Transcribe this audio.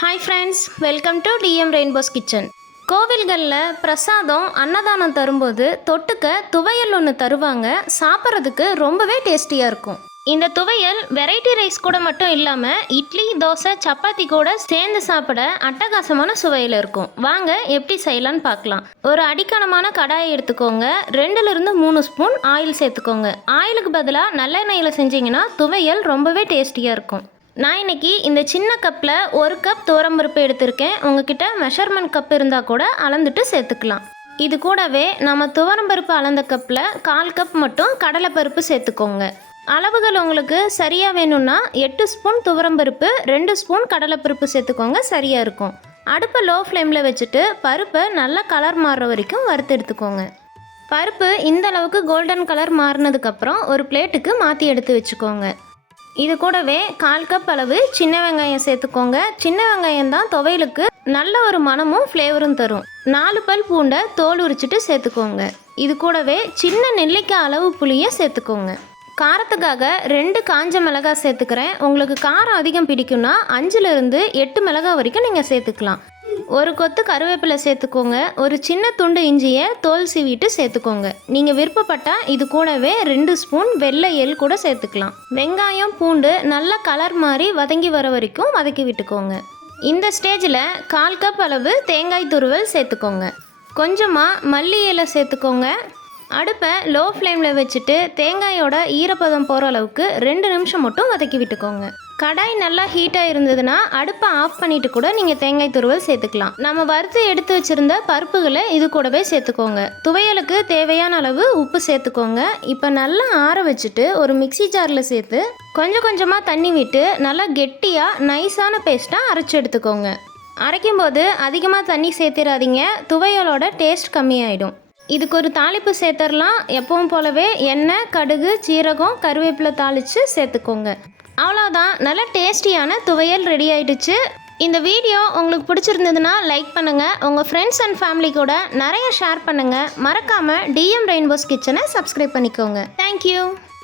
Hi friends, welcome to TM rainbow's kitchen. கோவில்களில் பிரசாதம் அன்னதானம் தரும்போது தொட்டுக்க துவையல் ஒன்று தருவாங்க. சாப்பிட்றதுக்கு ரொம்பவே டேஸ்டியாக இருக்கும். இந்த துவையல் வெரைட்டி ரைஸ் கூட மட்டும் இல்லாமல் இட்லி, தோசை, சப்பாத்தி கூட சேர்ந்து சாப்பிட அட்டகாசமான சுவையில் இருக்கும். வாங்க எப்படி செய்யலான்னு பார்க்கலாம். ஒரு அடிக்கணமான கடாயை எடுத்துக்கோங்க. 2-3 ஸ்பூன் ஆயில் சேர்த்துக்கோங்க. ஆயிலுக்கு பதிலாக நல்லெண்ணெயில் செஞ்சிங்கன்னா துவையல் ரொம்பவே டேஸ்டியாக இருக்கும். நான் இன்றைக்கி இந்த சின்ன கப்பில் 1 கப் துவரம்பருப்பு எடுத்திருக்கேன். உங்ககிட்ட மெஷர்மெண்ட் கப் இருந்தால் கூட அளந்துட்டு சேர்த்துக்கலாம். இது கூடவே நம்ம துவரம்பருப்பு அளந்த கப்பில் 1/4 கப் மட்டும் கடலைப்பருப்பு சேர்த்துக்கோங்க. அளவுகள் உங்களுக்கு சரியாக வேணும்னா 8 ஸ்பூன் துவரம்பருப்பு 2 ஸ்பூன் கடலைப்பருப்பு சேர்த்துக்கோங்க, சரியாக இருக்கும். அடுப்பை லோ ஃப்ளேமில் வச்சுட்டு பருப்பை நல்லா கலர் மாறுற வரைக்கும் வறுத்து எடுத்துக்கோங்க. பருப்பு இந்த அளவுக்கு கோல்டன் கலர் மாறினதுக்கப்புறம் ஒரு பிளேட்டுக்கு மாற்றி எடுத்து வச்சுக்கோங்க. இது கூடவே 1/4 கப் அளவு சின்ன வெங்காயம் சேர்த்துக்கோங்க. சின்ன வெங்காயம் தான் துவையலுக்கு நல்ல ஒரு மணமும் ஃப்ளேவரும் தரும். 4 பல் பூண்டை தோல் உரிச்சிட்டு சேர்த்துக்கோங்க. இது கூடவே சின்ன நெல்லிக்காய் அளவு புளியை சேர்த்துக்கோங்க. காரத்துக்காக 2 காஞ்ச மிளகாய் சேர்த்துக்கிறேன். உங்களுக்கு காரம் அதிகம் பிடிக்கும்னா 5-8 மிளகாய் வரைக்கும் நீங்கள் சேர்த்துக்கலாம். ஒரு கொத்து கருவேப்பிலை சேர்த்துக்கோங்க. ஒரு சின்ன துண்டு இஞ்சியை தோல் சீவிட்டு சேர்த்துக்கோங்க. நீங்கள் விருப்பப்பட்டால் இது கூடவே 2 ஸ்பூன் வெள்ளை எள் கூட சேர்த்துக்கலாம். வெங்காயம் பூண்டு நல்லா கலர் மாதிரி வதங்கி வர வரைக்கும் வதக்கி விட்டுக்கோங்க. இந்த ஸ்டேஜில் 1/4 கப் அளவு தேங்காய் துருவல் சேர்த்துக்கோங்க. கொஞ்சமாக மல்லி இலை சேர்த்துக்கோங்க. அடுப்பை லோ ஃப்ளேமில் வச்சுட்டு தேங்காயோட ஈரப்பதம் போகிற அளவுக்கு 2 நிமிஷம் மட்டும் வதக்கி விட்டுக்கோங்க. கடாய் நல்லா ஹீட்டாக இருந்ததுன்னா அடுப்பை ஆஃப் பண்ணிவிட்டு கூட நீங்கள் தேங்காய் துருவல் சேர்த்துக்கலாம். நம்ம வறுத்து எடுத்து வச்சுருந்த பருப்புகளை இது கூடவே சேர்த்துக்கோங்க. துவையலுக்கு தேவையான அளவு உப்பு சேர்த்துக்கோங்க. இப்போ நல்லா ஆற வச்சுட்டு ஒரு மிக்சி ஜாரில் சேர்த்து கொஞ்சம் கொஞ்சமாக தண்ணி விட்டு நல்லா கெட்டியாக நைஸான பேஸ்ட்டாக அரைச்சி எடுத்துக்கோங்க. அரைக்கும்போது அதிகமாக தண்ணி சேர்த்திடாதீங்க, துவையலோட டேஸ்ட் கம்மியாயிடும். இதுக்கு ஒரு தாளிப்பு சேர்த்துடலாம். எப்பவும் போலவே எண்ணெய், கடுகு, சீரகம், கருவேப்பிலை தாளித்து சேர்த்துக்கோங்க. அவ்வளோதான், நல்ல டேஸ்டியான துவையல் ரெடி ஆகிடுச்சு. இந்த வீடியோ உங்களுக்கு பிடிச்சிருந்ததுன்னா லைக் பண்ணுங்கள். உங்கள் ஃப்ரெண்ட்ஸ் அண்ட் ஃபேமிலி கூட நிறைய ஷேர் பண்ணுங்கள். மறக்காமல் டிஎம் ரெயின்போஸ் கிச்சனை சப்ஸ்கிரைப் பண்ணிக்கோங்க. தேங்க்யூ.